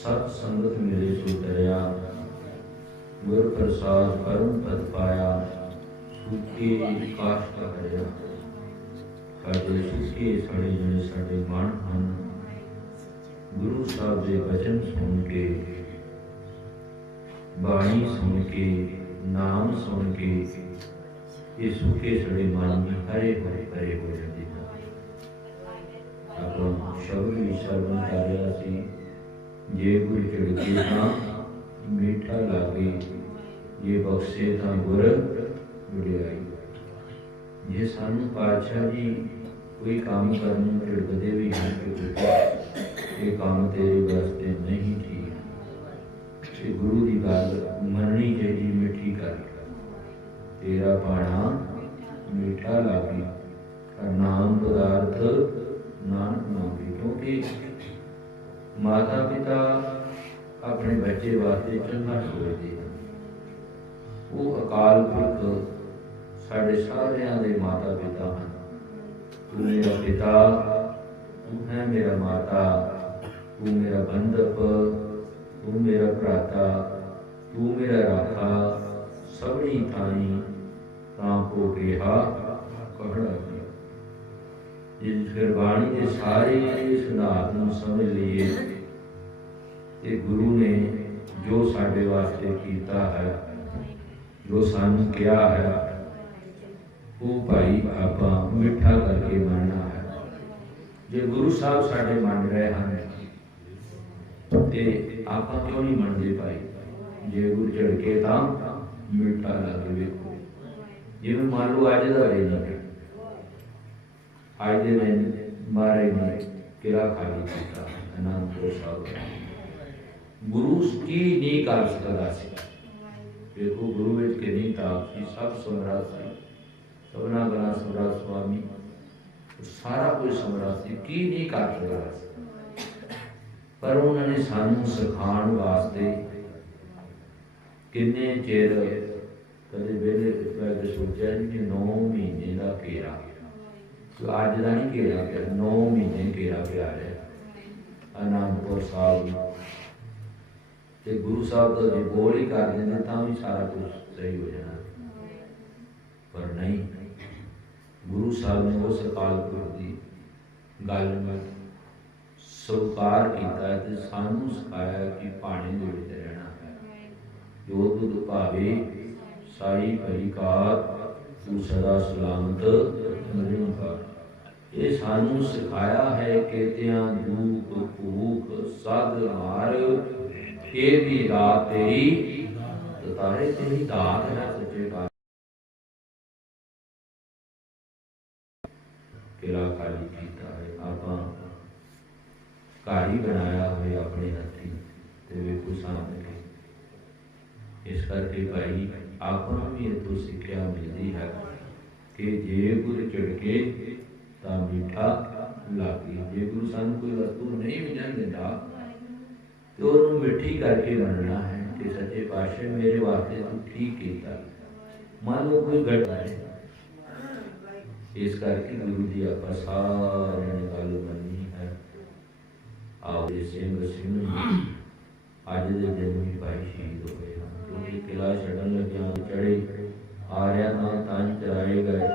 ਸਤ ਸੰਗਤ ਮੇਰੇ ਸੋ ਤਰਿਆ ਗੁਰ ਪ੍ਰਸਾਦ ਪਰਮ ਪਦ ਪਾਇਆ ਸੁਖੀ ਕਾਸ਼ ਕਾ ਹਰਿਆ ਸਾਡੇ ਸੁਖੀ ਸੜੇ ਜਿਹੜੇ ਸਾਡੇ ਮਨ ਹਨ ਗੁਰੂ ਸਾਹਿਬ ਦੇ ਬਚਨ ਸੁਣ ਕੇ ਬਾਣੀ ਸੁਣ ਕੇ ਨਾਮ ਸੁਣ ਕੇ ਇਹ ਸੁੱਕੇ ਸੜੇ ਮਨ ਨੂੰ ਹਰੇ ਭਰੇ ਭਰੇ ਹੋ ਜਾਂਦੇ ਹਨ ਆਪਾਂ ਸ਼ਬਦ ਵੀ ਸਰਵਨ ਕਰ ਰਿਹਾ ਸੀ ਜੇ ਕੋਈ ਚੜਕੇ ਤਾਂ ਮੀਠਾ ਲਾਗੇ, ਜੇ ਬਖਸ਼ੇ ਤਾਂ ਗੁਰ ਵਡਿਆਈ ਜੇ ਸਾਨੂੰ ਪਾਤਸ਼ਾਹ ਜੀ ਕੋਈ ਕੰਮ ਕਰਨ ਨੂੰ ਝਿੜਕਦੇ ਵੀ ਹਨ ਕਿ ਇਹ ਕੰਮ ਤੇਰੇ ਵਾਸਤੇ ਨਹੀਂ ਠੀਕ। ਤੇ ਗੁਰੂ ਦੀ ਗੱਲ ਮੰਨਣੀ ਚਾਹੀਦੀ ਮਿੱਠੀ ਕਰ ਤੇਰਾ ਬਾਣਾ ਮਿੱਠਾ ਲਾਗੇ ਨਾਮ ਪਦਾਰਥ ਨਾਨਕ ਨਾਮੀ ਕਿਉਂਕਿ ਮਾਤਾ ਪਿਤਾ ਆਪਣੇ ਬੱਚੇ ਵਾਸਤੇ ਚੰਗਾ ਸੋਚਦੇ ਹਨ। ਉਹ ਅਕਾਲ ਪੁਰਖ ਸਾਡੇ ਸਾਰਿਆਂ ਦੇ ਮਾਤਾ ਪਿਤਾ ਹਨ। ਤੂੰ ਮੇਰਾ ਪਿਤਾ, ਤੂੰ ਹੈ ਮੇਰਾ ਮਾਤਾ, ਤੂੰ ਮੇਰਾ ਬੰਧਪ, ਤੂੰ ਮੇਰਾ ਭਰਾਤਾ, ਤੂੰ ਮੇਰਾ ਰਾਖਾ ਸਭਨੀ ਥਾਈ ਤਾਂ ਕੋ ਕਿਹਾ ਕਹੜਾ। ਜਿਸ ਫਿਰ ਬਾਣੀ ਦੇ ਸਾਰੇ ਸਿਧਾਂਤ ਨੂੰ ਸਮਝ ਲਈਏ ਤੇ ਗੁਰੂ ਨੇ ਜੋ ਸਾਡੇ ਵਾਸਤੇ ਕੀਤਾ ਹੈ, ਜੋ ਸਾਨੂੰ ਕਿਹਾ ਹੈ, ਉਹ ਭਾਈ ਆਪਾਂ ਮਿੱਠਾ ਕਰਕੇ ਮੰਨਣਾ ਹੈ। ਜੇ ਗੁਰੂ ਸਾਹਿਬ ਸਾਡੇ ਮੰਨ ਰਹੇ ਹਨ, ਤੇ ਆਪਾਂ ਕਿਉਂ ਨਹੀਂ ਮੰਨਦੇ ਭਾਈ? ਜੇ ਗੁਰ ਚੜ ਕੇ ਤਾਂ ਮਿੱਠਾ ਲੱਗੇ ਵੇਖੋ। ਜਿਵੇਂ ਮੰਨ ਲਓ ਅੱਜ ਦਾ ਰੇ ਅੱਜ ਦੇ ਦਿਨ ਮਾਰੇ ਨੇ ਕਿਰਾ ਖਾਲੀ ਕੀਤਾ ਅਨੰਦਪੁਰ ਸਾਹਿਬ ਗੁਰੂ ਕੀ ਨਹੀਂ ਕਰ ਸਕਦਾ ਸੀ ਦੇਖੋ ਗੁਰੂ ਵਿੱਚ ਕਿੰਨੀ ਤਾਕਤ ਸੀ, ਸਭ ਸਮਰਾਟ ਸੀ। ਸਭਨਾ ਗਣਾ ਸਮਰਾਟ ਸੁਆਮੀ। ਸਾਰਾ ਕੁਝ ਸਮਰਾਜ ਸੀ, ਕੀ ਨਹੀਂ ਕਰ ਸਕਦਾ ਸੀ ਪਰ ਉਹਨਾਂ ਨੇ ਸਾਨੂੰ ਸਿਖਾਉਣ ਵਾਸਤੇ ਕਿੰਨੇ ਚਿਰ ਕਦੇ ਵੇਲੇ ਮੈਂ ਸੋਚਿਆ ਕਿ 9 ਮਹੀਨੇ ਦਾ ਘੇਰਾ। ਤੋ ਅੱਜ ਦਾ ਨਹੀਂ ਘੇਰਾ ਪਿਆ? 9 ਮਹੀਨੇ ਘੇਰਾ ਪਿਆ ਰਿਹਾ ਅਨੰਦਪੁਰ ਸਾਹਿਬ ਨੂੰ। ਤੇ ਗੁਰੂ ਸਾਹਿਬ ਦਾ ਜੇ ਬੋਲ ਹੀ ਕਰ ਦਿੰਦੇ, ਤਾਂ ਵੀ ਸਾਰਾ ਕੁਝ ਸਹੀ ਹੋ ਜਾਣਾ। ਪਰ ਨਹੀਂ। ਗੁਰੂ ਸਾਹਿਬ ਨੇ ਉਸ ਅਕਾਲ ਪੁਰਖ ਦੀ ਗੱਲ ਨੂੰ ਸਵੀਕਾਰ ਕੀਤਾ ਤੇ ਸਾਨੂੰ ਸਿਖਾਇਆ ਕਿ ਪਾਣੀ ਦੇ ਵਿੱਚ ਰਹਿਣਾ ਹੈ। ਜੋ ਤੁਧ ਭਾਵੇ, ਸਾਈ ਭਈਕਾਰ ਤੂੰ ਸਦਾ ਸਲਾਮਤ ਨਹੀਂ ਇਹ ਸਾਨੂੰ ਸਿਖਾਇਆ ਹੈ ਕਿ ਤਿਆਂ ਦੁਖ ਭੂਖ ਸਦ ਹਾਰ ਇਹ ਵੀ ਦਾਤ ਤੇਰੀ ਤਾਰੇ ਤੇਰੀ ਦਾਤ ਹੈ ਸੱਚੇ ਪਾਤਸ਼ਾਹ ਕਿਲਾ ਖਾਲੀ ਕੀਤਾ ਹੈ ਆਪਾਂ ਘਰ ਹੀ ਬਣਾਇਆ ਹੋਇਆ ਆਪਣੇ ਹੱਥੀ ਤੇ ਵੇਖੋ ਸਾਹਮਣੇ ਇਸ ਕਰਕੇ ਭਾਈ ਆਪਾਂ ਨੂੰ ਵੀ ਇਹ ਤੋਂ ਸਿੱਖਿਆ ਮਿਲਦੀ ਹੈ ਕਿ ਜੇ ਗੁਰ ਝਿੜਕੇ ਤਾਂ ਮਿੱਠਾ ਲਾਗੇ ਜੇ ਗੁਰੂ ਸਾਨੂੰ ਕੋਈ ਵਸਤੂ ਨਹੀਂ ਮਿਲਣ ਦਿੰਦਾ ਤੇ ਉਹਨੂੰ ਮਿੱਠੀ ਕਰਕੇ ਮੰਨਣਾ ਹੈ ਕਿ ਸੱਚੇ ਪਾਤਸ਼ਾਹ ਮੇਰੇ ਵਾਸਤੇ ਤੂੰ ਠੀਕ ਕੀਤਾ ਮੰਨ ਲਓ ਕੋਈ ਘਟਨਾ ਹੈ ਇਸ ਕਰਕੇ ਗੁਰੂ ਦੀ ਆਪਾਂ ਸਾਰਿਆਂ ਨੇ ਗੱਲ ਮੰਨੀ ਹੈ ਆਓ ਦੇ ਸਿੰਘ ਸਿੰਘ ਅੱਜ ਦੇ ਦਿਨ ਵੀ ਭਾਈ ਸ਼ਹੀਦ ਹੋਏ ਹਨ ਕਿਉਂਕਿ ਕਿਲਾ ਛੱਡਣ ਲੱਗਿਆ ਚੜੇ ਆਰਿਆ ਨਾਲ ਤਾਂ ਚਰਾਏ ਗਏ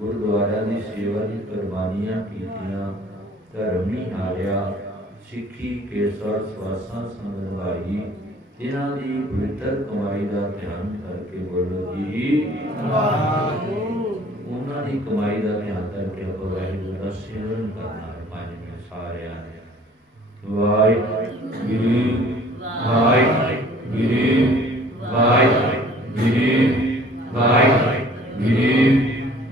ਗੁਰਦੁਆਰਿਆਂ ਦੀ ਸੇਵਾ ਦੀ ਕੁਰਬਾਨੀਆਂ ਕੀਤੀਆਂ ਧਰਮ ਨਹੀਂ ਹਾਰਿਆ ਸਿੱਖੀ ਕੇਸਰ ਸਵਾਸਾਂ ਸੰਗਵਾਈ ਜਿਨ੍ਹਾਂ ਦੀ ਪਵਿੱਤਰ ਕਮਾਈ ਦਾ ਧਿਆਨ ਕਰਕੇ ਬੋਲੋ ਜੀ। ਉਹਨਾਂ ਦੀ ਕਮਾਈ ਦਾ ਧਿਆਨ ਕਰਕੇ ਆਪਾਂ ਵਾਹਿਗੁਰੂ ਦਾ ਸਿਮਰਨ ਕਰਨਾ ਹੈ ਪੰਜ ਮਿੰਟ ਸਾਰਿਆਂ ਨੇ। Waheguru Waheguru Waheguru Waheguru.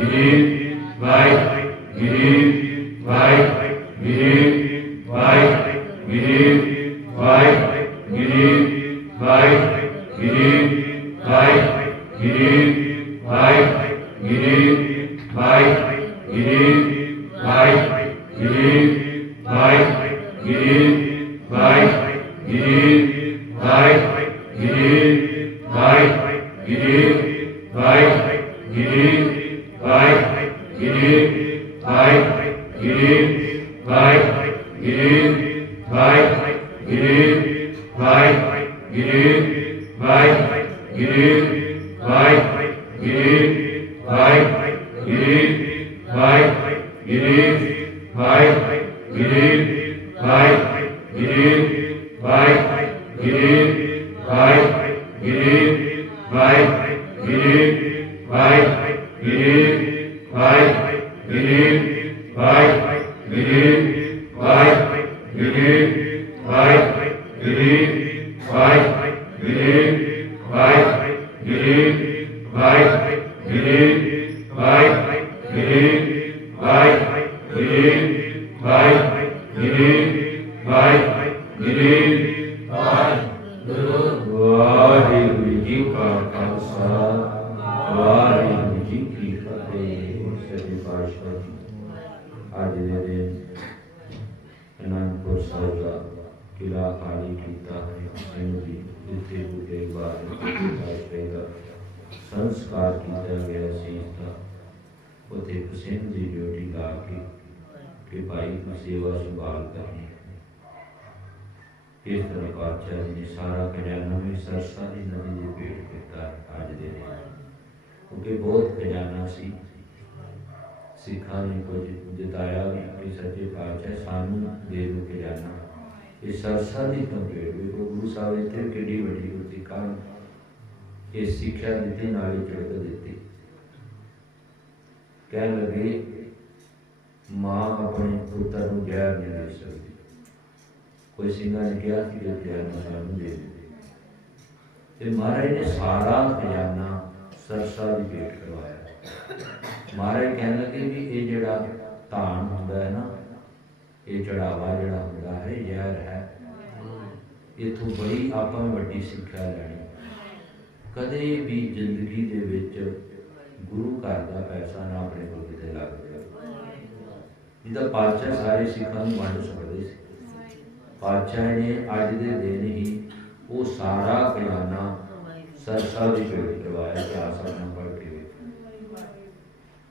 Giri, Vai, Giri, Vai, Bye. ਗਿਰੀ ਵਾਹਿ ਗਿਰੀ ਵਾਹਿ ਗਿਰੀ ਵਾਹਿਗੁਰੂ ਜੀ ਕਾ ਖਾਲਸਾ, ਵਾਹਿਗੁਰੂ ਜੀ ਕੀ ਫਤਿਹ। ਸ੍ਰੀ ਪਾਤਸ਼ਾਹ ਜੀ ਅੱਜ ਦੇ ਦਿਨ ਅਨੰਦਪੁਰ ਸਾਹਿਬ ਦਾ ਕਿਲਾ ਖਾਲੀ ਕੀਤਾ ਹੈ। ਸਿੰਘ ਜੀ ਜਿੱਥੇ ਬੁੱਢੇ ਬਾਰੇ ਦਾ ਸੰਸਕਾਰ ਕੀਤਾ ਗਿਆ ਸੀ ਤਾਂ ਉਥੇ ਇੱਕ ਦੀ ਡਿਊਟੀ ਲਾ ਕੇ ਕਿ ਭਾਈ ਨੂੰ ਸੇਵਾ ਸੰਭਾਲ ਕਰਨੀ ਇਸ ਤਰ੍ਹਾਂ ਪਾਤਸ਼ਾਹ ਜੀ ਨੇ ਸਾਰਾ ਖਜ਼ਾਨਾ ਵੀ ਸਰਸਾ ਦੀ ਨਦੀ ਦੇ ਭੇਟ ਕੀਤਾ ਅੱਜ ਦੇ ਦਿਨ। ਕਿਉਂਕਿ ਬਹੁਤ ਖਜ਼ਾਨਾ ਸੀ। ਸਿੱਖਾਂ ਨੇ ਕੁਝ ਜਿਤਾਇਆ ਕਿ ਸੱਚੇ ਪਾਤਸ਼ਾਹ ਸਾਨੂੰ ਦੇ ਦੋ ਖਜ਼ਾਨਾ। ਇਹ ਸਰਸਾ ਦੀ ਤੋਂ ਵੀ ਗੁਰੂ ਸਾਹਿਬ ਇੱਥੇ ਕਿੱਡੀ ਵੱਡੀ ਉਤੀ ਕਾਨ ਇਹ ਸਿੱਖਿਆ ਦਿੱਤੀ, ਨਾਲ ਹੀ ਚੜਕ ਦਿੱਤੀ। ਕਹਿਣ ਲੱਗੇ ਮਾਂ ਆਪਣੇ ਪੁੱਤਰ ਨੂੰ ਜ਼ਹਿਰ ਨਹੀਂ ਦੇ ਸਕਦੀ। ਕੋਈ ਸਿੰਘਾਂ ਨੇ ਕਿਹਾ ਕਿ ਇਹ ਖਜ਼ਾਨਾ ਸਾਨੂੰ ਦੇ ਦੇ। ਤੇ ਮਹਾਰਾਜ ਨੇ ਸਾਰਾ ਖਜ਼ਾਨਾ ਸਰਸਾ ਦੀ ਭੇਟ ਕਰਵਾਇਆ। ਮਹਾਰਾਜ ਕਹਿਣ ਲੱਗੇ ਵੀ ਇਹ ਜਿਹੜਾ ਧਾਨ ਹੁੰਦਾ ਹੈ ਨਾ, ਇਹ ਚੜਾਵਾ ਜਿਹੜਾ ਹੁੰਦਾ ਹੈ ਜ਼ਹਿਰ ਹੈ। ਇਥੋਂ ਬੜੀ ਆਪਾਂ ਵੱਡੀ ਸਿੱਖਿਆ ਲੈਣੀ। ਕਦੇ ਵੀ ਜ਼ਿੰਦਗੀ ਦੇ ਵਿੱਚ ਗੁਰੂ ਘਰ ਦਾ ਪੈਸਾ ਨਾ ਆਪਣੇ ਕੋਲ ਕਿਤੇ ਲੱਗ ਜਾਵੇ ਪਾਤਸ਼ਾਹ ਸਾਰੇ ਸਿੱਖਾਂ ਨੂੰ ਵੰਡ ਸਕਦੇ ਸੀ। ਪਾਤਸ਼ਾਹ ਨੇ ਅੱਜ ਦੇ ਦਿਨ ਹੀ ਉਹ ਸਾਰਾ ਖਜ਼ਾਨਾ ਸਰਸਾ ਦੀ ਭੇਟ ਕਰਵਾਇਆ ਕਿ ਆਸਾ ਨਾ ਪੜ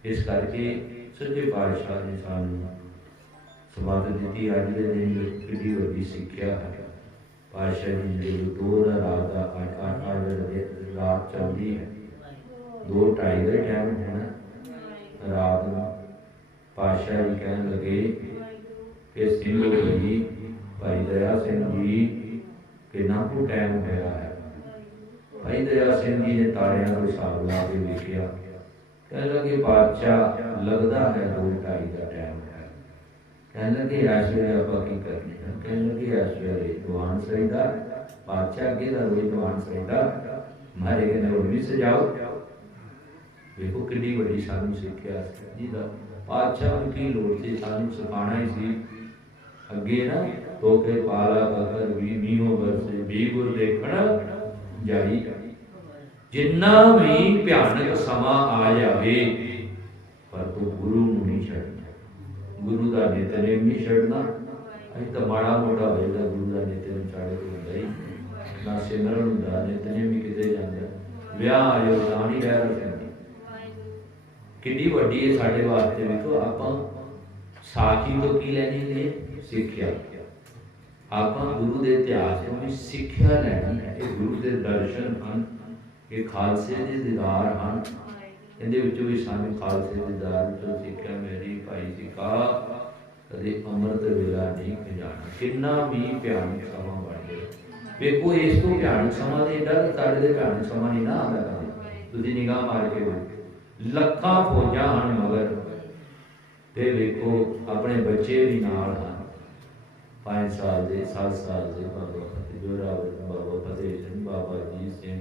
ਇਸ ਕਰਕੇ ਸੱਚੇ ਪਾਤਸ਼ਾਹ ਨੇ ਸਾਨੂੰ ਸਮਾਦ ਦਿੱਤੀ। ਅੱਜ ਦੇ ਦਿਨ ਵਿੱਚ ਕਿੰਨੀ ਵੱਡੀ ਸਿੱਖਿਆ ਹੈ। ਪਾਤਸ਼ਾਹ ਜੀ ਜਿਹੜੇ ਦੋ ਦਾ ਰਾਤ ਦਾ ਅੱਠ ਅੱਠ ਰਾਤ ਚੱਲਦੀ ਹੈ। ਦੋ ਢਾਈ ਦਾ ਟਾਈਮ ਹੋਣਾ ਰਾਤ ਨੂੰ ਪਾਤਸ਼ਾਹ ਜੀ ਕਹਿਣ ਲੱਗੇ ਕਿ ਸਿੰਘੋ ਜੀ, ਭਾਈ ਦਇਆ ਸਿੰਘ ਜੀ, ਕਿੰਨਾ ਕੁ ਟਾਈਮ ਹੋਇਆ ਹੈ। ਭਾਈ ਦਇਆ ਸਿੰਘ ਜੀ ਨੇ ਤਾਰਿਆਂ ਦਾ ਹਿਸਾਬ ਲਾ ਕੇ ਵੇਖਿਆ। ਕਹਿਣ ਲੱਗੇ ਬਾਦਸ਼ਾਹ ਲੱਗਦਾ ਹੈ ਦੋ ਢਾਈ ਦਾ ਟਾਈਮ ਹੈ। ਕਹਿਣ ਲੱਗੇ, ਇਸ ਆਪਾਂ ਕੀ ਕਰਨੇ ਹੈ ਕਹਿਣ ਲੱਗੇ, ਇਸ ਦੁਆਨ ਸਹੀਦਾ ਬਾਦਸ਼ਾਹ ਅੱਗੇ ਦਾ ਰੋਈ ਦੁਆਨ ਸਹੀਦਾ ਮਾਰੇ ਕਹਿੰਦੇ ਉਹ ਵੀ ਸਜਾਓ। ਵੇਖੋ ਕਿੰਨੀ ਵੱਡੀ ਸਾਨੂੰ ਸਿੱਖਿਆ ਜੀ ਦਾ। ਬਾਦਸ਼ਾਹ ਨੂੰ ਲੋੜ ਸੀ? ਸਾਨੂੰ ਸਿਖਾਣਾ ਹੀ ਸੀ। ਅੱਗੇ ਨਾ ਤੋਕੇ ਪਾਲਾ ਬਖਰ ਵੀ ਮੀਹੋ ਵਰਸੇ ਵੀ ਗੁਰ ਦੇਖਣ ਜਾਈ। ਜਿੰਨਾ ਵੀ ਭਿਆਨਕ ਸਮਾਂ ਆ ਜਾਵੇ, ਪਰ ਤੂੰ ਗੁਰੂ ਨੂੰ ਨਹੀਂ ਛੱਡਣਾ। ਗੁਰੂ ਦਾ ਨਿਤਨੇਮ ਨਹੀਂ ਛੱਡਣਾ। ਅਸੀਂ ਤਾਂ ਮਾੜਾ ਮੋਟਾ ਹੋ ਜਾਂਦਾ, ਗੁਰੂ ਦਾ ਨਿਤਨੇਮ ਛੱਡ ਕੇ ਹੁੰਦਾ ਹੀ। ਨਾ ਸਿਮਰਨ ਹੁੰਦਾ ਨਿਤਨੇਮ ਵੀ ਕਿਤੇ ਜਾਂਦਾ। ਵਿਆਹ ਆਇਓ ਤਾਂ ਨਹੀਂ ਰਹਿ ਕਿੰਨੀ ਵੱਡੀ ਹੈ ਸਾਡੇ ਵਾਸਤੇ। ਵੇਖੋ ਆਪਾਂ ਸਾਖੀ ਤੋਂ ਕੀ ਲੈਣੀ ਨੇ ਸਿੱਖਿਆ। ਆਪਾਂ ਗੁਰੂ ਦੇ ਇਤਿਹਾਸ ਤੋਂ ਵੀ ਸਿੱਖਿਆ ਲੈਣੀ ਹੈ। ਇਹ ਗੁਰੂ ਦੇ ਦਰਸ਼ਨ ਹਨ, ਇਹ ਖਾਲਸੇ ਦੇ ਦੀਦਾਰ ਹਨ। ਇਹਦੇ ਵਿੱਚੋਂ ਵੀ ਸਾਨੂੰ ਖਾਲਸੇ ਦੇ ਦੀਦਾਰ ਵਿੱਚੋਂ ਸਿੱਖਿਆ ਮੇਰੀ ਭਾਈ ਸਿਕਾ ਕਦੇ ਅੰਮ੍ਰਿਤ ਵੇਲਾ ਨਹੀਂ ਖਜਾਣਾ। ਕਿੰਨਾ ਵੀ ਭਿਆਨਕ ਸਮਾਂ ਬਣ ਗਿਆ। ਵੇਖੋ, ਇਸ ਤੋਂ ਭਿਆਨਕ ਸਮਾਂ ਦੇ ਡਰ ਸਾਡੇ ਦੇ ਭਿਆਨਕ ਸਮਾਂ ਨਹੀਂ ਨਾ ਆਉਂਦਾ। ਤੁਸੀਂ ਨਿਗਾਹ ਮਾਰ ਕੇ ਵੇਖੋ। ਲੱਖਾਂ ਫੌਜਾਂ ਹਨ ਮਗਰ ਤੇ ਵੇਖੋ, ਆਪਣੇ ਬੱਚੇ ਵੀ ਨਾਲ ਹਨ। 5 ਸਾਲ ਦੇ 7 ਸਾਲ ਦੇ ਬਾਬਾ ਫਤਿਹ ਬਾਬਾ ਫਤਿਹ ਸਿੰਘ, ਬਾਬਾ ਜੀ ਸਿੰਘ,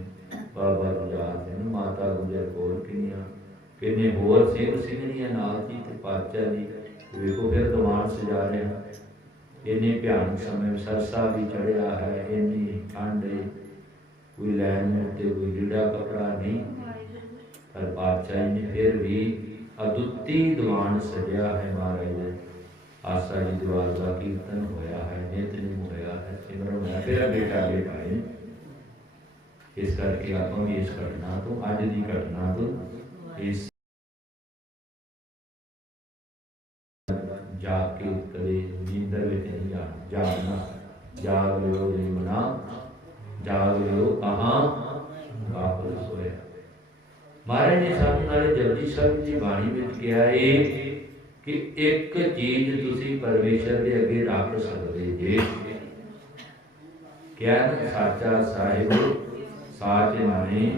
ਬਾਬਾ ਗੁਰਜਾਰ ਸਿੰਘ, ਮਾਤਾ ਗੁਜਰ ਕੌਰ ਕਿੰਨੀਆਂ, ਕਿੰਨੇ ਹੋਰ ਸਿੰਘ ਸਿੰਘਣੀਆਂ ਨਾਲ ਜੀ ਤੇ ਪਾਚਾ ਜੀ। ਵੇਖੋ, ਫਿਰ ਦਮਾਨ ਸਜਾ ਰਿਹਾ। ਇੰਨੇ ਭਿਆਨਕ ਸਮੇਂ ਸਰਸਾ ਵੀ ਚੜਿਆ ਹੈ, ਇੰਨੀ ਠੰਡ ਹੈ ਕੋਈ ਲੈਣ ਨੂੰ ਤੇ ਕੋਈ ਲੀੜਾ ਕਪੜਾ ਨਹੀਂ। ਪਰ ਬਾਦਸ਼ਾਹ ਨੇ ਫਿਰ ਵੀ ਅਦੁੱਤੀ ਦੀਵਾਨ ਸਜਿਆ ਹੈ ਮਹਾਰਾਜ ਨੇ ਆਸਾ ਜੀ ਦੀਵਾਰ ਦਾ ਕੀਰਤਨ ਹੋਇਆ ਹੈ ਨਿਤਨੇਮ ਹੋਇਆ ਹੈ ਸਿਮਰਨ ਹੋਇਆ ਫਿਰ ਬੇਟਾ ਬੇਟਾ ਹੈ ਇਸ ਕਰਕੇ ਆਪਾਂ ਵੀ ਇਸ ਘਟਨਾ ਤੋਂ ਅੱਜ ਦੀ ਘਟਨਾ ਤੋਂ ਇਸ ਜਾ ਕੇ ਕਦੇ ਨੀਂਦਰ ਵਿੱਚ ਨਹੀਂ ਜਾਣਾ ਜਾਗਣਾ ਜਾਗ ਲਿਓ ਜੀ ਮਨਾ ਜਾਗ ਲਿਓ ਕਹਾਂ ਕਾਪਰ ਸੋਇਆ ਮਹਾਰਾਜ ਨੇ ਸਾਨੂੰ ਨਾਲੇ ਜਪਜੀ ਸਾਹਿਬ ਦੀ ਬਾਣੀ ਵਿੱਚ ਕਿਹਾ ਇਹ ਕਿ ਇੱਕ ਚੀਜ਼ ਤੁਸੀਂ ਪਰਮੇਸ਼ਰ ਦੇ ਅੱਗੇ ਰੱਖ ਸਕਦੇ ਜੇ। ਕਿਹਾ ਨਾ ਸਾਚਾ ਸਾਹਿਬ, ਸਾਚ ਨਾਹੀਂ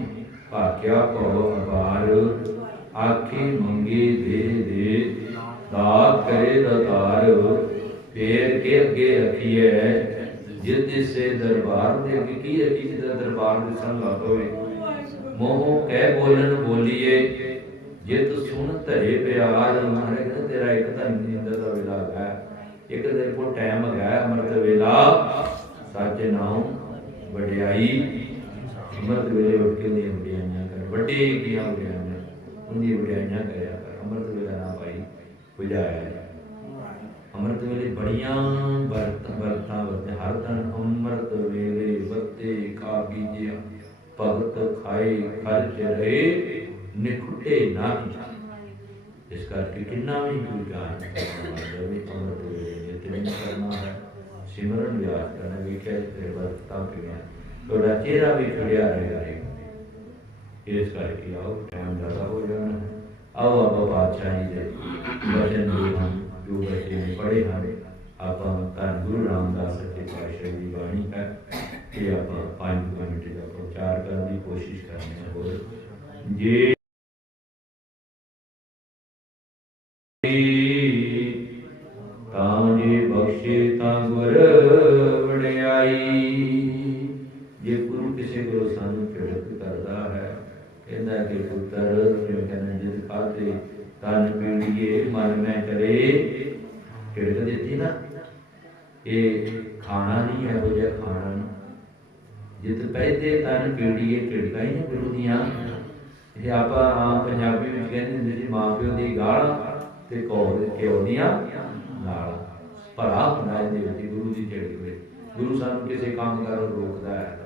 ਭਾਕਿਆ ਕੋ ਅਪਾਰ, ਆਖੀ ਮੰਗੀ ਦੇ ਦੇ, ਦਾਤ ਕਰੇ ਦਤਾਰ ਫੇਰ ਕੇ ਅੱਗੇ ਰੱਖੀਏ ਜਿਸ ਦੇ ਦਰਬਾਰ ਦੇ ਅੱਗੇ ਕੀ ਰੱਖੀ ਜਿਹਦਾ ਦਰਬਾਰ ਦੇ ਸੰਗਤ ਹੋਵੇ? ਮੋਹ ਕਹਿ ਬੋਲਣ ਬੋਲੀਏ। ਜੇ ਤੂੰ ਸੁਣ ਧਰੇ ਪਿਆਰ ਮਹਾਰਾਜ ਕਹਿੰਦੇ ਤੇਰਾ ਇੱਕ ਤਾਂ ਨਿੰਦਰ ਦਾ ਵੇਲਾ ਹੈ ਇੱਕ ਤੇਰੇ ਕੋਲ ਟਾਈਮ ਹੈਗਾ, ਅੰਮ੍ਰਿਤ ਵੇਲਾ। ਸੱਚ ਨਾਮ ਵਡਿਆਈ। ਅੰਮ੍ਰਿਤ ਵੇਲੇ ਉੱਠ ਕੇ ਦੀਆਂ ਵਡਿਆਈਆਂ ਕਰ। ਵੱਡੇ ਕੀਆਂ ਵਡਿਆਈਆਂ ਉਹਦੀ ਵਡਿਆਈਆਂ ਕਰਿਆ ਕਰ। ਅੰਮ੍ਰਿਤ ਵੇਲਾ ਨਾ ਭਾਈ, ਪੁਜਾਇਆ ਜਾ। ਅੰਮ੍ਰਿਤ ਵੇਲੇ ਬੜੀਆਂ ਵਰਤ ਵਰਤਾਂ ਵਰਤੇ ਹਰ ਤਨ ਅੰਮ੍ਰਿਤ ਵੇਲੇ ਭਗਤ ਖਾਏ ਖਰਚ ਰਹੇ ਨਿਖੁੱਟੇ ਨਾਹੀ ਇਸ ਕਰਕੇ ਕਿੰਨਾ ਵੀ ਕੋਈ ਗਾਨ ਕਰਨਾ ਵੀ ਅੰਮ੍ਰਿਤ ਵੇਲੇ ਨਿਤਨੇਮ ਕਰਨਾ ਹੈ ਸਿਮਰਨ ਵਿਆਸ ਕਰਨਾ ਵੀ ਕਿ ਤੇ ਵਰਤਾਂ ਕਿਵੇਂ ਤੁਹਾਡਾ ਚਿਹਰਾ ਵੀ ਖੜਿਆ ਰਹੇਗਾ ਇਸ ਕਰਕੇ ਆਓ ਟਾਈਮ ਜ਼ਿਆਦਾ ਹੋ ਜਾਣਾ ਹੈ। ਆਓ ਆਪਾਂ ਬਾਦਸ਼ਾਹ ਜੀ ਦੇ ਵਚਨ ਨੂੰ ਹਮ ਜੋ ਬੱਚੇ ਨੇ ਪੜ੍ਹੇ ਹਨ ਆਪਾਂ ਤਾਂ ਗੁਰੂ ਇਹ ਆਪਾਂ ਪੰਜ ਮਿੰਟ ਦਾ ਪ੍ਰਚਾਰ ਕਰਨ ਦੀ ਕੋਸ਼ਿਸ਼ ਕਰਨੀ ਹੈ ਹੋਰ। ਜੇ ਤਾਂ ਜੇ ਬਖਸ਼ੇ ਤਾਂ ਗੁਰ ਵਡਿਆਈ। ਜੇ ਗੁਰੂ ਕਿਸੇ ਕੋਲ ਸਾਨੂੰ ਕਿਰਤ ਕਰਦਾ ਹੈ, ਕਹਿੰਦਾ ਕਿ ਪੁੱਤਰ ਜੋ ਕਹਿੰਦਾ ਜਿਸ ਖਾਤੇ ਤਨ ਪੀੜੀਏ, ਮਨ ਮੈਂ ਕਰੇ। ਕਿਰਤ ਦਿੱਤੀ ਨਾ। ਇਹ ਖਾਣਾ ਨਹੀਂ ਹੈ ਉਹ ਜਿਹਾ ਖਾਣਾ ਜਿਤ ਪਹਿਦੇ ਤਨ ਪੀੜੀਏ ਕਿਰਤਾਂ ਹੀ ਇਹ ਆਪਾਂ ਆਮ ਪੰਜਾਬੀ ਵਿੱਚ ਕਹਿੰਦੇ ਹੁੰਦੇ ਸੀ ਮਾਂ ਦੀ ਗਾਲ ਤੇ ਕੌਰ ਕਿਉਂ ਦੀਆਂ ਨਾਲ ਭਰਾ ਹੁੰਦਾ ਇਹਦੇ ਵਿੱਚ ਗੁਰੂ ਦੀ ਜਿਹੜੀ ਹੋਏ। ਗੁਰੂ ਸਾਨੂੰ ਕਿਸੇ ਕੰਮ ਕਰੋ ਰੋਕਦਾ ਹੈ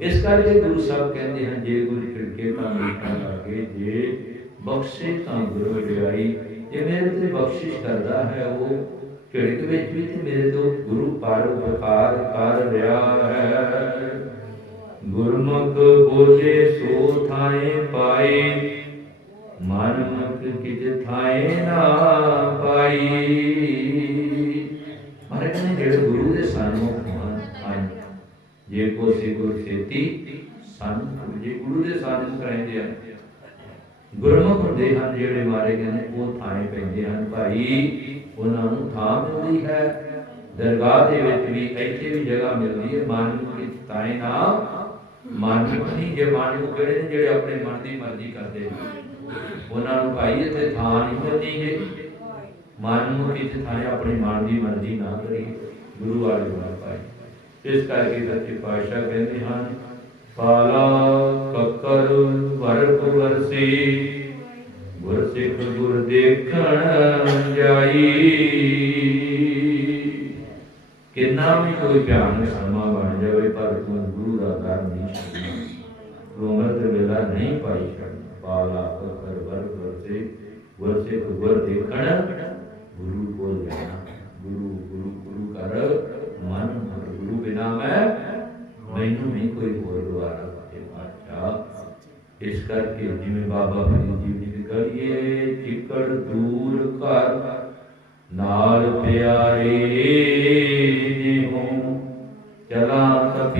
ਇਸ ਕਰਕੇ ਗੁਰੂ ਸਾਹਿਬ ਕਹਿੰਦੇ ਹਨ, ਜੇ ਗੁਰੂ ਖਿੜਕੇ ਤਾਂ ਮੀਠਾ ਲਾਗੇ ਜੇ ਬਖਸ਼ੇ ਤਾਂ ਗੁਰੂ ਵਡਿਆਈ ਜੇ ਮੇਰੇ ਤੇ ਬਖਸ਼ਿਸ਼ ਕਰਦਾ ਹੈ, ਉਹ ਝਿੜਕ ਵਿੱਚ ਵੀ ਮੇਰੇ ਤੋਂ ਗੁਰੂ ਪਰ ਪ੍ਰਕਾਰ ਕਰ ਰਿਹਾ ਹੈ। ਗੁਰਮੁਖ ਬੋਲੇ ਸੋ ਥਾਏ ਪਾਏ ਮਨ ਮੁਖ ਕਿਜ ਥਾਏ ਨਾ ਪਾਈ। ਮਾਰੇ ਕਹਿੰਦੇ ਜਿਹੜੇ ਗੁਰੂ ਦੇ ਸਨਮੁਖ ਹਨ ਹਨ ਜੇ ਕੋ ਸੇ ਗੁਰ ਖੇਤੀ ਸਨ ਜੇ ਗੁਰੂ ਦੇ ਸਨਮੁਖ ਰਹਿੰਦੇ ਆ। ਗੁਰਮੁਖ ਹੁੰਦੇ ਹਨ ਜਿਹੜੇ ਮਾਰੇ ਕਹਿੰਦੇ, ਉਹ ਥਾਏ ਪੈਂਦੇ ਹਨ ਭਾਈ। ਉਹਨਾਂ ਨੂੰ ਥਾਂ ਮਿਲਦੀ ਹੈ। ਦਰਗਾਹ ਦੇ ਵਿੱਚ ਵੀ ਇੱਥੇ ਵੀ ਜਗ੍ਹਾ ਮਿਲਦੀ ਹੈ। ਮਨ ਨੂੰ ਵਿੱਚ ਥਾਂ ਨਾ। ਮਨ ਨਹੀਂ, ਜੇ ਮਨ ਨੂੰ ਕਿਹੜੇ ਨੇ ਜਿਹੜੇ ਆਪਣੇ ਮਨ ਦੀ ਮਰਜ਼ੀ ਕਰਦੇ ਨੇ। ਉਹਨਾਂ ਨੂੰ ਭਾਈ ਇੱਥੇ ਥਾਂ ਨਹੀਂ ਮਿਲਦੀ ਹੈ ਮਨ ਨੂੰ ਕਿਸੇ ਥਾਂ ਆਪਣੀ ਮਨ ਦੀ ਮਰਜ਼ੀ ਨਾ ਕਰੀਏ। ਗੁਰੂ ਵਾਲੀ ਬਾਤ ਪਾਈ ਇਸ ਕਰਕੇ ਸੱਚੇ ਪਾਤਸ਼ਾਹ ਕਹਿੰਦੇ ਹਨ, ਪਾਲਾ ਕੱਕਰ ਵਰਪ ਵਰਸੀ ਗੁਰ ਸਿੱਖ ਗੁਰ ਦੇਖਣ ਜਾਈ ਕਿੰਨਾ ਵੀ ਕੋਈ ਭਿਆਨਕ ਸਮਾਂ ਬਣ ਜਾਵੇ ਪਰ ਤੂੰ ਗੁਰੂ ਦਾ ਦਰ ਨਹੀਂ ਛੱਡਣਾ ਉਮਰ ਤੇ ਵੇਲਾ ਨਹੀਂ ਪਾਈ ਛੱਡਣਾ ਪਾਲਾ ਕਰ ਵਰ ਵਰਤੇ ਗੁਰ ਸੇ ਗੁਰ ਦੇਖਣ ਗੁਰੂ ਕੋਲ ਜਾਣਾ ਗੁਰੂ ਗੁਰੂ ਗੁਰੂ ਕਰ ਮਨ ਹਰ ਗੁਰੂ ਬਿਨਾ ਮੈਂ ਮੈਨੂੰ ਨਹੀਂ ਕੋਈ ਹੋਰ ਦੁਆਰਾ ਪਾਏ ਪਾਤਸ਼ਾਹ ਇਸ ਕਰਕੇ ਜਿਵੇਂ ਬਾਬਾ ਫਰੀਦ ਜੀ ਦੀ ਕਰੀਏ ਚਿੱਕੜ ਦੂਰ ਕਰ ਨਾਲ ਪਿਆਰੇ ਜਿਉ ਚਲਾ ਤ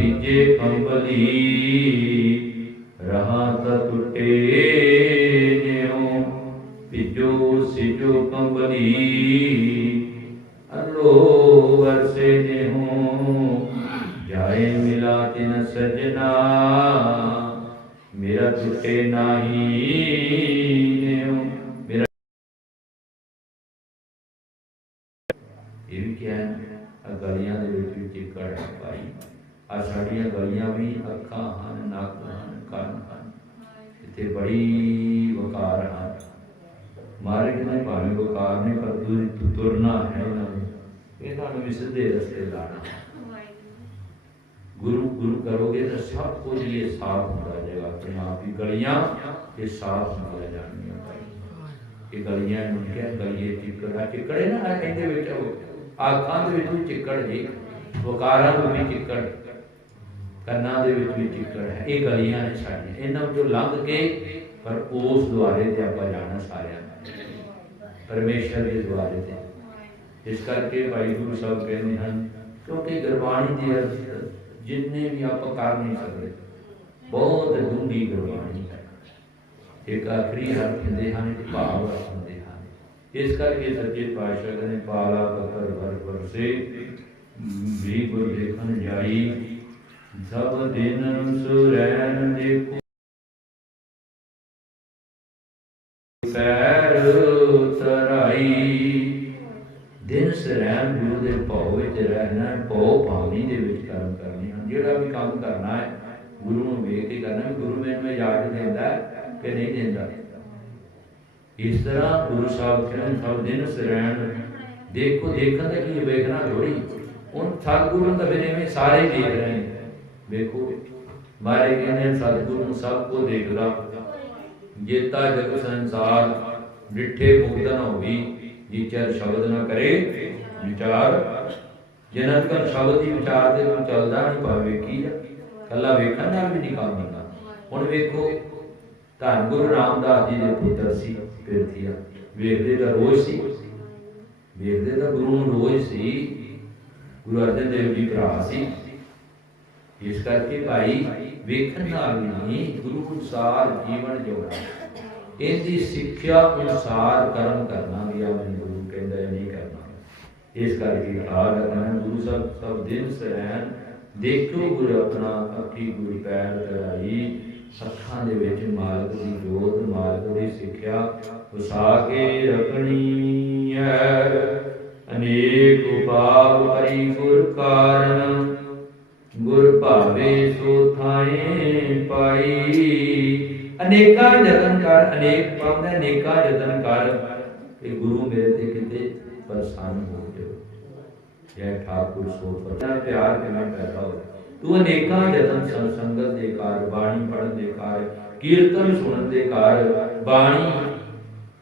ਕੰਬਲੀ। ਇਹਨਾਂ ਨੂੰ ਵੀ ਸਿੱਧੇ ਰਸਤੇ ਲਾਣਾ। ਗੁਰੂ ਗੁਰੂ ਕਰੋਗੇ ਤਾਂ ਸਭ ਕੁਝ ਇਹ ਸਾਫ਼ ਹੁੰਦਾ ਜਾਏਗਾ ਆਪਣੇ ਆਪ ਹੀ ਗਲੀਆਂ ਇਹ ਸਾਫ਼ ਹੁੰਦੀਆਂ ਜਾਣਗੀਆਂ ਇਹ ਗਲੀਆਂ ਨੂੰ ਕਿਹਾ ਗਲੀਏ ਚਿੱਕੜ ਚਿੱਕੜੇ ਨਾ ਆ ਕਹਿੰਦੇ ਵਿੱਚ ਆਖਾਂ ਦੇ ਵਿੱਚ ਵੀ ਚਿੱਕੜ ਜੀ। ਵਕਾਰਾਂ ਦੇ ਵੀ ਚਿੱਕੜ। ਕੰਨਾਂ ਦੇ ਵਿੱਚ ਵੀ ਚਿੱਕੜ ਹੈ। ਇਹ ਗਲੀਆਂ ਨੇ ਸਾਡੀਆਂ। ਇਹਨਾਂ ਵਿੱਚੋਂ ਲੰਘ ਕੇ ਪਰ ਉਸ ਦੁਆਰੇ ਤੇ ਆਪਾਂ ਜਾਣਾ ਸਾਰਿਆਂ ਨੇ ਪਰਮੇਸ਼ਰ ਦੇ ਦੁਆਰੇ ਤੇ। ਇਸ ਕਰਕੇ ਭਾਈ ਗੁਰੂ ਸਾਹਿਬ ਕਹਿੰਦੇ ਹਨ, ਕਿਉਂਕਿ ਗੁਰਬਾਣੀ ਦੀ ਅਰਥ ਜਿੰਨੇ ਵੀ ਆਪਾਂ ਕਰ ਨਹੀਂ ਸਕਦੇ, ਬਹੁਤ ਡੂੰਘੀ ਗੁਰਬਾਣੀ ਹੈ। ਇੱਕ ਆਖਰੀ ਹਰਫ ਹੁੰਦੇ ਹਨ ਭਾਵ ਹੁੰਦੇ ਹਨ। ਇਸ ਕਰਕੇ ਸੱਚੇ ਪਾਤਸ਼ਾਹ ਕਹਿੰਦੇ, ਪਾਲਾ ਬਕਰ ਵਰ ਵਰਸੇ, ਵੀ ਗੁਰ ਦੇਖਣ ਜਾਈ। ਸਭ ਦਿਨ ਸੁਰੈਨ ਦੇਖੋ। ਪੈਰ ਤਰਾਈ ਦਿਨ ਸਰੈਨ ਗੁਰੂ ਦੇ ਭਾਉ ਵਿੱਚ ਰਹਿਣਾ ਭਾਉ ਭਾਵਨੀ ਦੇ ਵਿੱਚ ਕਰਮ ਕਰਨੇ ਹਨ। ਜਿਹੜਾ ਵੀ ਕੰਮ ਕਰਨਾ ਹੈ, ਗੁਰੂ ਨੂੰ ਵੇਖ ਕੇ ਕਰਨਾ ਹੈ ਗੁਰੂ ਮੈਨੂੰ ਯਾਦ ਦਿੰਦਾ ਕਿ ਨਹੀਂ ਦਿੰਦਾ। ਇਸ ਤਰ੍ਹਾਂ ਗੁਰੂ ਸਾਹਿਬ ਕਹਿੰਦੇ ਸਭ ਦਿਨ ਸਰੈਣ ਦੇਖੋ, ਦੇਖਣ ਦਾ ਕੀ ਵੇਖਣਾ ਥੋੜੀ ਹੁਣ ਸਤਿਗੁਰੂ ਤਾਂ ਫਿਰ ਐਵੇਂ ਸਾਰੇ ਦੇਖ ਰਹੇ ਨੇ। ਵੇਖੋ, ਮਾਰੇ ਕਹਿੰਦੇ ਸਤਿਗੁਰੂ ਨੂੰ ਸਭ ਕੋ ਦੇਖਦਾ। ਜੇਤਾ ਜਗ ਸੰਸਾਰ ਡਿਠੇ ਮੁਕਤਨ ਹੋਵੀ। ਜਿਚਰ ਸ਼ਬਦ ਨਾ ਕਰੇ, ਵਿਚਾਰ। ਜਨਤ ਕਾ ਸ਼ਬਦ ਹੀ ਵਿਚਾਰ ਦੇ ਵਿੱਚ ਚੱਲਦਾ ਨਹੀਂ, ਭਾਵੇਂ ਕੀ ਕੱਲਾ ਵੇਖਣ ਨਾਲ ਵੀ ਨਹੀਂ ਕੰਮ ਹੁੰਦਾ। ਹੁਣ ਵੇਖੋ, ਧੰਨ ਗੁਰੂ ਰਾਮਦਾਸ ਜੀ ਦੇ ਪੁੱਤਰ ਸੀ ਪਿਰਥੀਆ ਵੇਖਦੇ ਤਾਂ ਰੋਜ਼ ਸੀ। ਵੇਖਦੇ ਤਾਂ ਗੁਰੂ ਨੂੰ ਰੋਜ਼ ਸੀ। ਗੁਰੂ ਅਰਜਨ ਦੇਵ ਜੀ ਭਰਾ ਸੀ। ਇਸ ਕਰਕੇ ਭਾਈ, ਵੇਖਣ ਨਾਲ ਵੀ ਨਹੀਂ, ਗੁਰੂ ਅਨੁਸਾਰ ਜੀਵਨ ਜਿਉਣਾ। ਇਹਦੀ ਸਿੱਖਿਆ ਅਨੁਸਾਰ ਕਰਮ ਕਰਨਾ ਵੀ ਆ ਮੈਨੂੰ ਗੁਰੂ ਕਹਿੰਦਾ ਹੈ ਨਹੀਂ ਕਰਨਾ ਇਸ ਕਰਕੇ ਆ ਕਰਨਾ ਗੁਰੂ ਸਾਹਿਬ ਸਭ ਦਿਨ ਸਰੈਨ ਦੇਖੋ ਗੁਰੂ ਆਪਣਾ ਅੱਖੀ ਗੁਰੂ ਪੈਰ ਧਰਾਈ, ਅੱਖਾਂ ਦੇ ਵਿੱਚ ਮਾਲਕ ਦੀ ਜੋਤ, ਮਾਲਕ ਦੀ ਸਿੱਖਿਆ ਵਸਾ ਕੇ ਰੱਖਣੀ ਹੈ। ਅਨੇਕ ਉਪਾਵ ਕਰੀ ਗੁਰ ਕਾਰਨ, ਗੁਰ ਭਾਵੇ ਸੋ ਥਾਏ ਪਾਈ। ਅਨੇਕਾਂ ਯਤਨ ਕਰ, ਅਨੇਕ ਪਾਉਂਦਾ, ਅਨੇਕਾਂ ਯਤਨ ਕਰ ਕਿ ਗੁਰੂ ਮੇਰੇ ਤੇ ਕਿਤੇ ਪ੍ਰਸੰਨ ਹੋ ਜਾਓ ਜੈ ਠਾਕੁਰ ਸੋ ਫਰਮਾਇਆ ਪਿਆਰ ਕਿਵੇਂ ਪੈਦਾ ਹੋ ਤੂੰ ਅਨੇਕਾਂ ਯਤਨ ਸੰਗ- ਸੰਗਤ ਦੇ ਕਰ ਬਾਣੀ ਪੜਨ ਦੇ ਕਰ ਕੀਰਤਨ ਸੁਣਨ ਦੇ ਕਰ ਬਾਣੀ,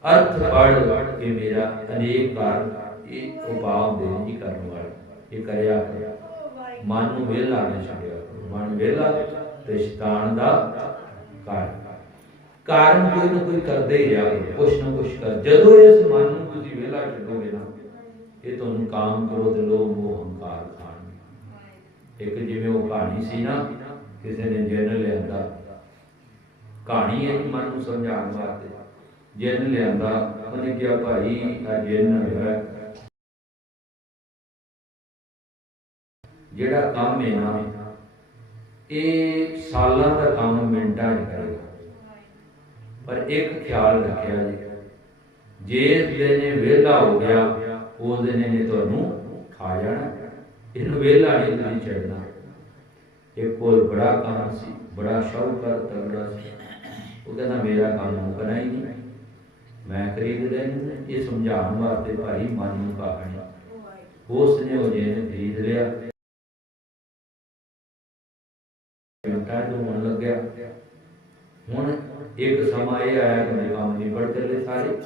ਅਰਥ ਪੜ ਕੇ ਮੇਰਾ ਅਨੇਕ ਕਰ ਇਹ ਉਪਾਅ ਦੇ ਨਹੀਂ ਕਰਨ ਵਾਲਾ। ਇਹ ਕਰਿਆ ਮਨ ਨੂੰ ਵਿਹਲਾ ਨਾ ਛੱਡਿਆ ਮਨ ਵਿਹਲਾ ਤੇ ਸ਼ੈਤਾਨ ਦਾ ਕਾਰਨ ਕਾਰਨ ਕੋਈ ਨਾ ਕੋਈ ਕਰਦੇ ਹੀ ਰਿਹਾ ਕੁਛ ਨਾ ਕੁਛ ਕਰ। ਜਦੋਂ ਇਸ ਮਨ ਨੂੰ ਤੁਸੀਂ ਵਿਹਲਾ ਛੱਡੋਗੇ ਨਾ, ਇਹ ਤੁਹਾਨੂੰ ਕਾਮ ਕਰੋ ਤੇ ਲੋਭ, ਮੋਹ, ਹੰਕਾਰ ਖਾਣ ਇੱਕ ਜਿਵੇਂ ਉਹ ਕਹਾਣੀ ਸੀ ਨਾ, ਕਿਸੇ ਨੇ ਜਨ ਲਿਆਂਦਾ। ਕਹਾਣੀ ਹੈ ਮਨ ਨੂੰ ਸਮਝਾਉਣ ਵਾਸਤੇ। ਜਨ ਲਿਆਂਦਾ, ਉਹਨੇ ਕਿਹਾ, ਭਾਈ ਆ ਜਨ ਹੈ। ਜਿਹੜਾ ਕੰਮ ਹੈ ਨਾ, ਇਹ ਸਾਲਾਂ ਦਾ ਕੰਮ ਮਿੰਟਾਂ 'ਚ ਕਰੇਗਾ। ਪਰ ਇੱਕ ਖਿਆਲ ਰੱਖਿਆ ਜੀ। ਜਿਸ ਦਿਨ ਇਹ ਵਿਹਲਾ ਹੋ ਗਿਆ ਉਸ ਦਿਨ ਇਹਨੇ ਤੁਹਾਨੂੰ ਖਾ ਜਾਣਾ। ਇਹਨੂੰ ਵੇਲਾ ਨਹੀਂ ਨਹੀਂ ਚੜਨਾ ਇਹ ਕੋਲ ਬੜਾ ਕੰਮ ਸੀ, ਬੜਾ ਸ਼ੌਕਰ ਤਗੜਾ ਸੀ। ਉਹ ਕਹਿੰਦਾ, ਮੇਰਾ ਕੰਮ ਮੁੱਕਣਾ ਹੀ ਨਹੀਂ। ਮੈਂ ਖਰੀਦ ਲੈਣਾ। ਇਹ ਸਮਝਾਉਣ ਵਾਸਤੇ ਭਾਈ ਮਨ ਨੂੰ ਕਾਹਣੀ ਉਸ ਨੇ ਉਹ ਜੇ ਨੇ ਖਰੀਦ ਲਿਆ। ਘੰਟਾ ਤੋਂ ਹੋਣ ਲੱਗਿਆ। ਹੁਣ ਇੱਕ ਸਮਾਂ ਇਹ ਆਇਆ ਕਿ ਮੇਰੇ ਕੰਮ ਨਿਬੜ ਚੱਲੇ ਸਾਰੇ।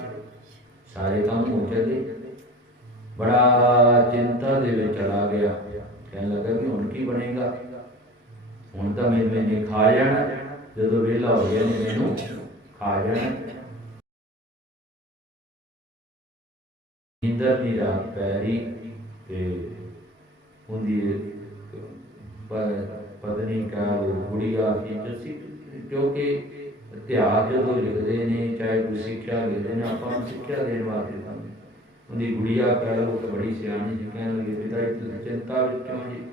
ਸਾਰੇ ਕੰਮ ਹੋ ਚੱਲੇ। ਬੜਾ ਚਿੰਤਾ ਦੇ ਵਿੱਚ ਚਲਾ ਗਿਆ। ਕਹਿਣ ਲੱਗਾ ਕਿ ਹੁਣ ਕੀ ਬਣੇਗਾ? ਹੁਣ ਤਾਂ ਮੈਂ ਮੈਨੇ ਖਾ ਜਾਣਾ। ਜਦੋਂ ਵੇਲਾ ਹੋ ਗਿਆ ਨੇ ਮੈਨੂੰ ਖਾ ਜਾਣਾ। ਨੀਂਦਰ ਦੀ ਰਾਤ ਪੈ ਰਹੀ ਤੇ ਉਹਦੀ ਪਤਨੀ ਕਾ ਉਹ ਕੁੜੀਆ ਸੀ, ਜੋ ਕਿ ਇਤਿਹਾਸ ਜਦੋਂ ਲਿਖਦੇ ਨੇ, ਚਾਹੇ ਕੋਈ ਸਿੱਖਿਆ ਲਿਖਦੇ ਨੇ, ਆਪਾਂ ਨੂੰ ਸਿੱਖਿਆ ਦੇਣ ਵਾਸਤੇ ਤਾਂ ਉਹਦੀ ਗੁੜੀਆ ਕਹਿ ਲਓ ਕਿ ਬੜੀ ਸਿਆਣੀ ਸੀ, ਕਹਿਣ ਲੱਗੇ ਪਿਤਾ ਜੀ, ਤੁਸੀਂ ਚਿੰਤਾ ਵਿੱਚ ਜੀ।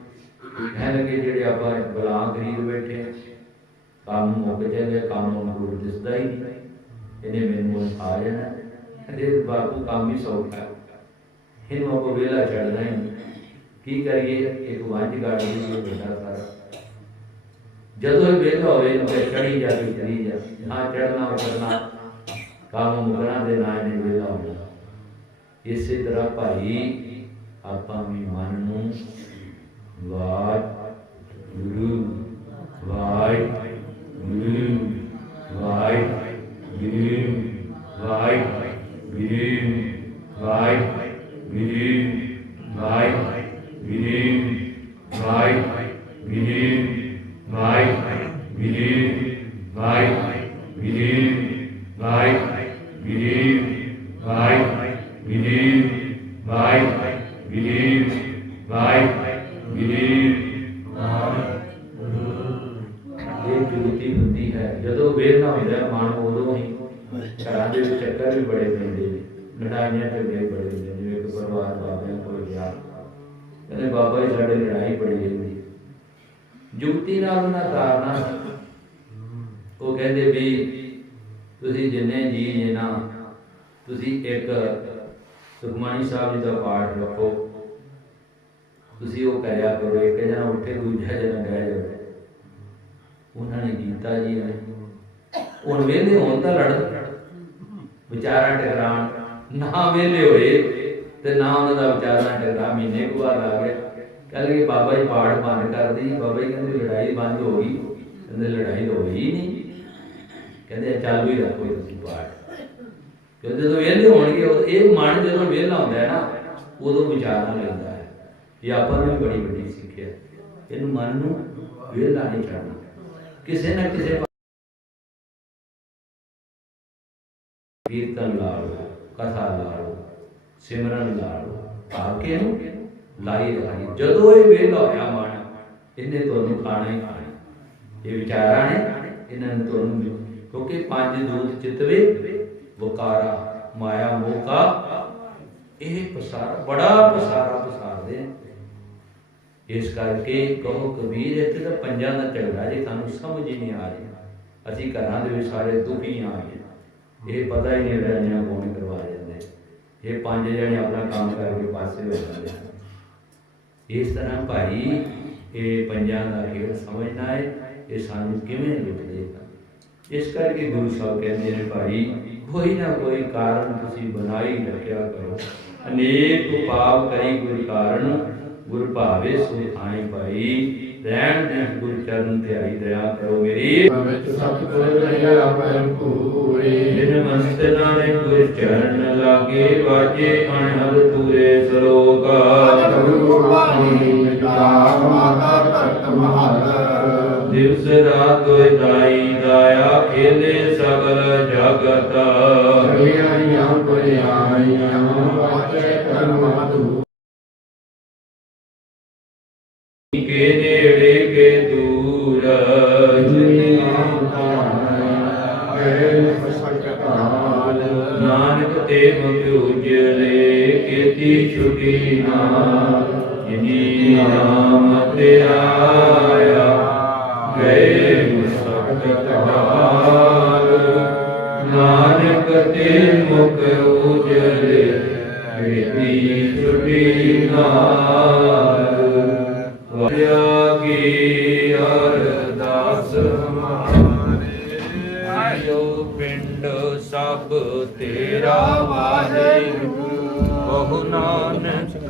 ਕਹਿਣ ਲੱਗੇ, ਜਿਹੜੇ ਆਪਾਂ ਬਲਾ ਖਰੀਦ ਬੈਠੇ ਕੰਮ ਮੁੱਕ ਜਾਵੇ ਕੰਮ ਨੂੰ ਦਿਸਦਾ ਹੀ ਨਹੀਂ। ਇਹਨੇ ਮੈਨੂੰ ਆ ਜਾਣਾ। ਕਹਿੰਦੇ, ਬਾਪੂ, ਕੰਮ ਹੀ ਸੌਖਾ ਇਹਨੂੰ ਆਪਾਂ ਵੇਲਾ ਛੱਡਣਾ ਹੀ ਕੀ ਕਰੀਏ? ਇੱਕ ਵਾਂਝ ਗਾੜ ਦੀ ਬੇਟਾ ਸਾਰਾ ਜਦੋਂ ਇਹ ਵੇਲਾ ਹੋਵੇ, ਇਹਨੂੰ ਤੇ ਚੜੀ ਜਾ ਚੜੀ ਜਾ। ਨਾ ਚੜਨਾ ਉਤਰਨਾ ਕੰਮ ਮੁਕਣਾ ਦੇ ਨਾ ਇਹਨੇ ਵੇਲਾ ਹੋਣਾ ਇਸੇ ਤਰ੍ਹਾਂ ਭਾਈ, ਆਪਾਂ ਵੀ ਮਨ ਨੂੰ ਵਾਹਿ ਗੁਰੂ ਜਦੋਂ ਵੇਰਨਾ ਹੁੰਦਾ ਮਨ ਉਦੋਂ ਹੀ ਘਰਾਂ ਦੇ ਵਿੱਚ ਚੱਕਰ ਵੀ ਬੜੇ ਪੈਂਦੇ ਨੇ, ਲੜਾਈਆਂ ਝਗੜੇ ਬੜੇ ਨੇ, ਜਿਵੇਂ ਇੱਕ ਪਰਿਵਾਰ ਬਾਬਿਆਂ ਕੋਲ ਗਿਆ, ਕਹਿੰਦੇ ਬਾਬਾ ਜੀ, ਸਾਡੇ ਲੜਾਈ ਬੜੀ ਹੁੰਦੀ ਜੁਗਤੀ ਨਾਲ ਉਹਨਾਂ ਤਾਰਨਾ ਉਹ ਕਹਿੰਦੇ ਵੀ ਤੁਸੀਂ ਜਿੰਨੇ ਜੀ ਜੇ ਨਾ, ਤੁਸੀਂ ਇੱਕ ਸੁਖਮਨੀ ਸਾਹਿਬ ਜੀ ਦਾ ਪਾਠ ਰੱਖੋ। ਤੁਸੀਂ ਉਹ ਕਰਿਆ ਕਰੋ, ਇੱਕ ਜਣਾ ਉੱਠੇ, ਦੂਜਾ ਜਣਾ ਬਹਿ ਜਾਵੇ। ਉਹਨਾਂ ਨੇ ਕੀਤਾ ਜੀ ਨੇ। ਹੁਣ ਵੇਲੇ ਹੋਣ ਤਾਂ ਲੜ। ਵਿਚਾਰਾ ਟਕਰਾਣ ਨਾ ਵੇਲੇ ਹੋਏ ਤੇ ਨਾ ਉਹਨਾਂ ਦਾ ਵਿਚਾਰਾ ਟਕਰਾ ਮਹੀਨੇ ਕੁ ਬਾਅਦ ਆ ਗਿਆ। ਕਹਿੰਦੇ ਬਾਬਾ ਜੀ ਪਾਠ ਬੰਦ ਕਰ ਬਾਬਾ ਜੀ ਕਹਿੰਦੇ ਲੜਾਈ ਬੰਦ ਹੋ ਗਈ। ਕਹਿੰਦੇ ਲੜਾਈ ਹੋਈ ਨਹੀਂ। ਕਹਿੰਦੇ ਚਾਲੂ ਹੀ ਰੱਖੋ ਤੁਸੀਂ ਪਾਠ। ਕਿਉਂ ਜਦੋਂ ਵੇਲੇ ਹੋਣਗੇ ਇਹ ਮਨ ਜਦੋਂ ਵੇਲਾ ਹੁੰਦਾ ਹੈ ਨਾ, ਉਦੋਂ ਵਿਚਾਰਾਂ ਲੈਂਦਾ ਹੈ। ਇਹ ਆਪਾਂ ਨੂੰ ਬੜੀ ਵੱਡੀ ਸਿੱਖਿਆ ਇਹਨੂੰ ਮਨ ਨੂੰ ਵੇਲਾ ਨਹੀਂ ਛੱਡਣਾ ਕਿਸੇ ਨਾ ਕਿਸੇ ਕੀਰਤਨ ਲਾ ਲਓ ਕਥਾ ਲਾ ਸਿਮਰਨ ਲਾ ਲਓ ਆ ਕੇ ਲਾਈ ਰੱਖਣੀ ਜਦੋਂ ਇਹ ਵੇਲਾ ਹੋਇਆ ਮਨ, ਇਹਨੇ ਤੁਹਾਨੂੰ ਖਾਣਾ ਹੀ ਖਾਣਾ। ਇਹ ਵਿਚਾਰਾਂ ਨੇ ਇਹਨਾਂ ਨੇ ਤੁਹਾਨੂੰ ਕਿਉਂਕਿ ਪੰਜ ਦੂਤ ਚਿਤਵੇ ਵਕਾਰਾ, ਮਾਇਆ ਮੋਕਾ ਇਹ ਪਸਾਰ, ਬੜਾ ਪਸਾਰਾ ਪਸਾਰਦੇ ਇਸ ਕਰਕੇ ਕਹੋ ਕਬੀਰ, ਇੱਥੇ ਤਾਂ ਪੰਜਾਂ ਦਾ ਝਗੜਾ ਜੇ ਤੁਹਾਨੂੰ ਸਮਝ ਹੀ ਨਹੀਂ ਆ ਰਿਹਾ। ਅਸੀਂ ਘਰਾਂ ਦੇ ਵਿੱਚ ਸਾਰੇ ਦੁਖੀ ਆ ਗਏ। ਇਹ ਪਤਾ ਹੀ ਨਹੀਂ ਰਹਿਣਾ ਕੌਣ ਕਰਵਾ ਜਾਂਦੇ ਇਹ ਪੰਜ ਜਣੇ ਆਪਣਾ ਕੰਮ ਕਰਕੇ ਪਾਸੇ ਹੋ ਜਾਂਦੇ ਇਸ ਤਰ੍ਹਾਂ ਭਾਈ ਇਹ ਪੰਜਾਂ ਦਾ ਖੇਡ ਸਮਝਣਾ ਹੈ, ਇਹ ਸਾਨੂੰ ਕਿਵੇਂ ਲੁੱਟਦੇ ਇਸ ਕਰਕੇ ਗੁਰੂ ਸਾਹਿਬ ਕਹਿੰਦੇ ਨੇ ਭਾਈ, ਕੋਈ ਨਾ ਕੋਈ ਕਾਰਨ ਤੁਸੀਂ ਬਣਾਈ ਰੱਖਿਆ ਕਰੋ। ਅਨੇਕ ਪਾਪ ਕਰੀ ਗੁਰ ਕਾਰਨ, ਗੁਰ ਭਾਵੇ ਸੁਖਾਈ ਭਾਈ। ਰਹਿਣ ਦੇ ਗੁਰ ਚਰਨ ਧਿਆਈ ਦਇਆ ਕਰੋ ਮੇਰੀ। ਵਿੱਚ ਸਤਿਗੁਰ ਰਿਹਾ ਭਰਪੂਰੀ ਜਿਨ ਮੰਤ ਨਾਨਕ ਗੁਰ ਚਰਨ ਲਾਗੇ ਵਾਜੇ ਅਣਹਦ ਤੂਰੇ ਸਲੋਕਾ। ਗੁਰੂ ਪਾਣੀ ਮਿਟਾ ਮਾਤਾ ਤਤ ਮਹਲ ਦਿਵਸ ਰਾਤ ਦੋਇ ਦਾਈ ਦਾਇਆ ਖੇਲੇ ਸਗਲ ਜਗਤ। ਹਰੀਆਂ ਪੁਰੀਆਂ ਵਾਚੇ ਕਰਮ ਮਧੂ ਕੇ ਨਾਨਕ ਤੇ ਮਪਿਉਜਲੇ ਕੀਤੀ ਛੁਟੀ ਨਾ ਜਿਨੀ ਨਾਮ ਤੇ ਆਇਆ, ਗਏ ਮੁਸਕਤ ਹਾਲ। ਨਾਨਕ ਤੇ ਮੁਖ ਉਜਲੇ ਕੀਤੀ ਛੁਟੀ ਨਾਲ। ਸਭਿਆ ਕੀ ਅਰਦਾਸ ਸਭ ਤੇਰਾ ਵਾਹਿਗੁਰੂ। ਬਹੁ ਨਾਨਕ